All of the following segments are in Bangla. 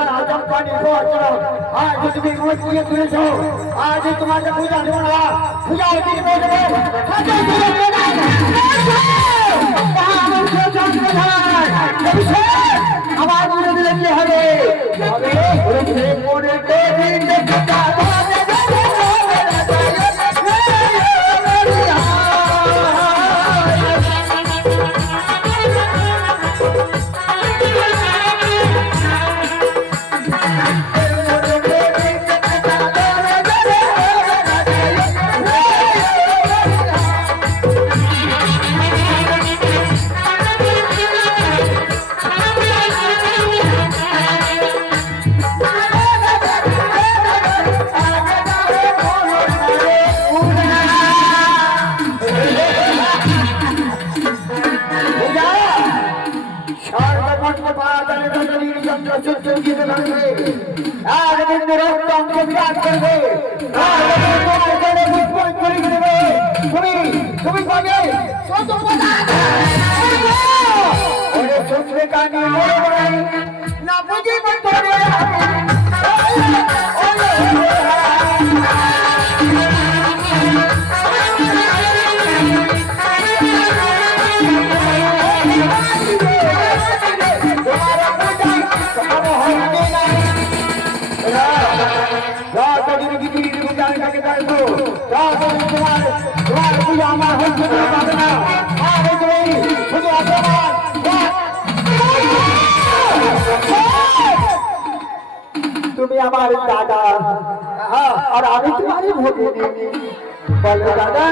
সারা চম্পানি গোচর আজ তুমি ঘুরে ঘুরে তুলেছ আজ তোমাকে পূজা দেব না পূজা দিন দেব আমার মনে দিলে কি হবে তুমি পাবে না বুঝি আমার হচ্ছে না তুমি আমার দাদা আর আমি তোমারই ভগিনী বলো দাদা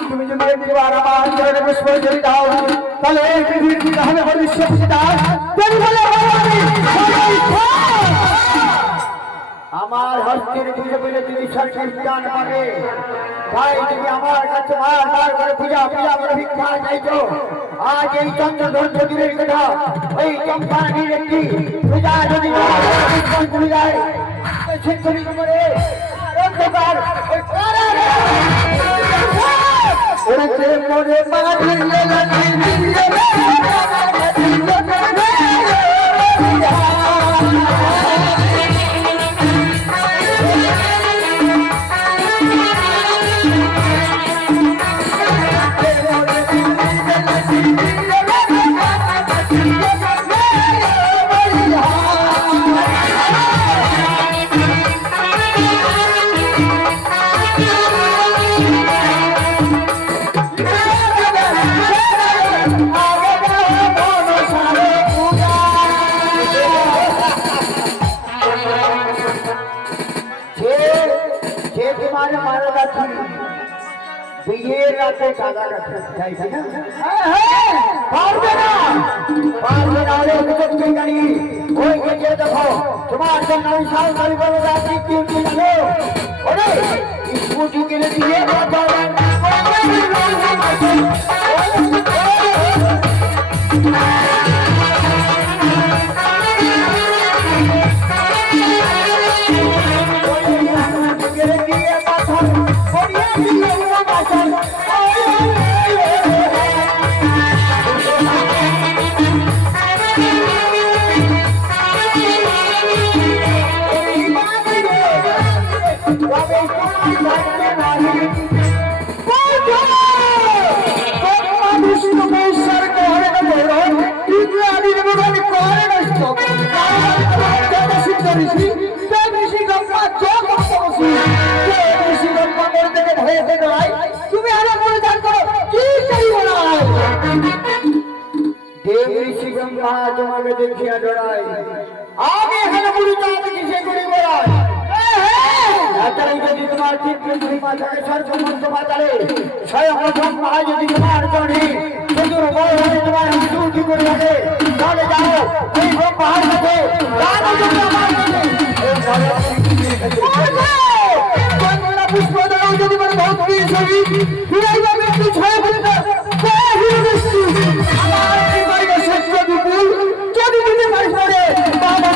তুমি যদি একবার আমার চরণে পুষ্পাঞ্জলি দাও তাহলে এই পৃথিবীর হবে ভবিষ্যৎ আমার হস্তের পুজো পেলে তুমি সঠিক জ্ঞান পাবে তাই তুমি আমার কাছে বারবার করে পূজা করে ভিক্ষা চাইছো আজ এই চন্দ্র ধৈর্য দূরের কথা ওই চম্পানির একটি পূজা যদি পুষ্পাঞ্জলি দেয় বিয়ের রাতে কাদা রাখতে চাইছি না পারবে না গাড়ি ওই গিয়ে দেখো তোমার জন্য আমি সাল বলে রাখি কি জানো ওরে স্কুটি কিনে দিয়ে তুমি আরো মনে জানতো কি দেব ঋষি গঙ্গা তোমাকে দেখিয়া ডরাই আমি এখানে বুড়ি চাঁদকে কিসে করে বেড়াই যদি তোমার চিত্রী মাথায় সর্বমন্ত বাজারে স্বয়ং ব্রহ্মা যদি তোমার জনি সুদূর বড় হয়ে তোমার দুটি করে রাখে তাহলে যাও সেই ব্রহ্মার কাছে পুষ্প দ্বারাও যদি মানে ভক্তি ছবি ফিরাইভাবে একটু ছয় ফেলতে সত্য বিপুল যদি দিতে পারিস রে বাবা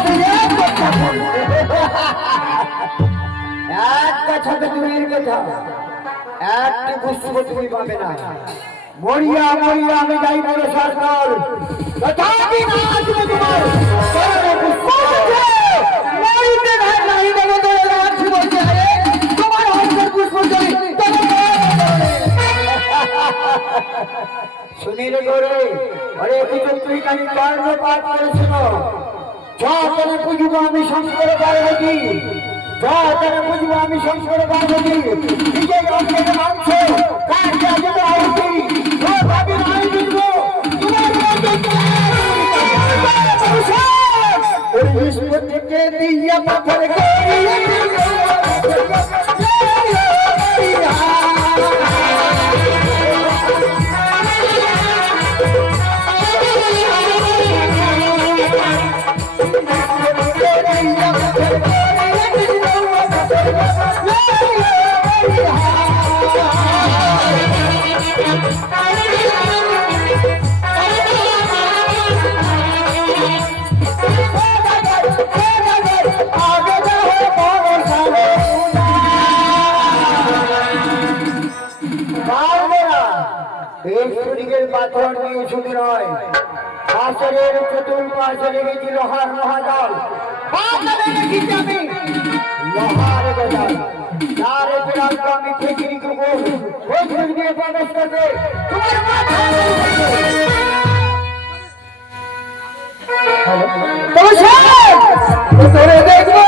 এক কথা তো দূরের কথা একটি পুষ্প তুমি পাবে না মরিয়া মরিয়া আমি যাই বলে সরকার তথাপি না আসবে তোমার পুষ্প পার্বতী যা তারা বুঝবো আমি শঙ্কর পার্বতী নিজেই অঙ্গের মাংস কাজে আজকে আহতি ও ভাবি আমি বুঝবো ওই বিষ্ণু থেকে দিয়া পাথর পাথর নিয়ে শুধু নয় পাথরের চতুর্পাশে রেখেছি লোহার মহাজাল আমি লোহার গজাল যার ফেরালকে আমি ফেকিনি করবো ওই দিয়ে প্রবেশ করবে তোমার দেখবো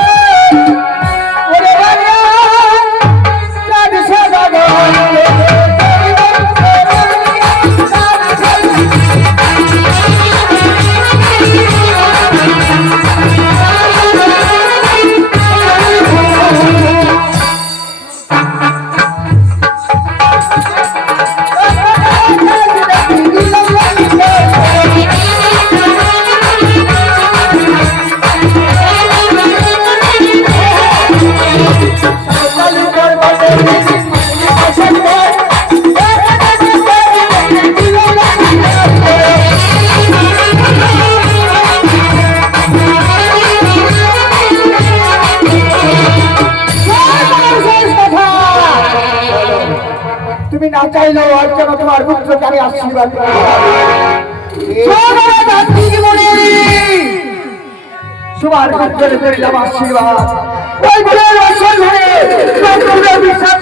তুমি না চাইলেও আর যেন তোমার পুত্রকে আমি আশীর্বাদ তোমার পুত্রের করিলাম আশীর্বাদ ওই বলে বিশ্বাস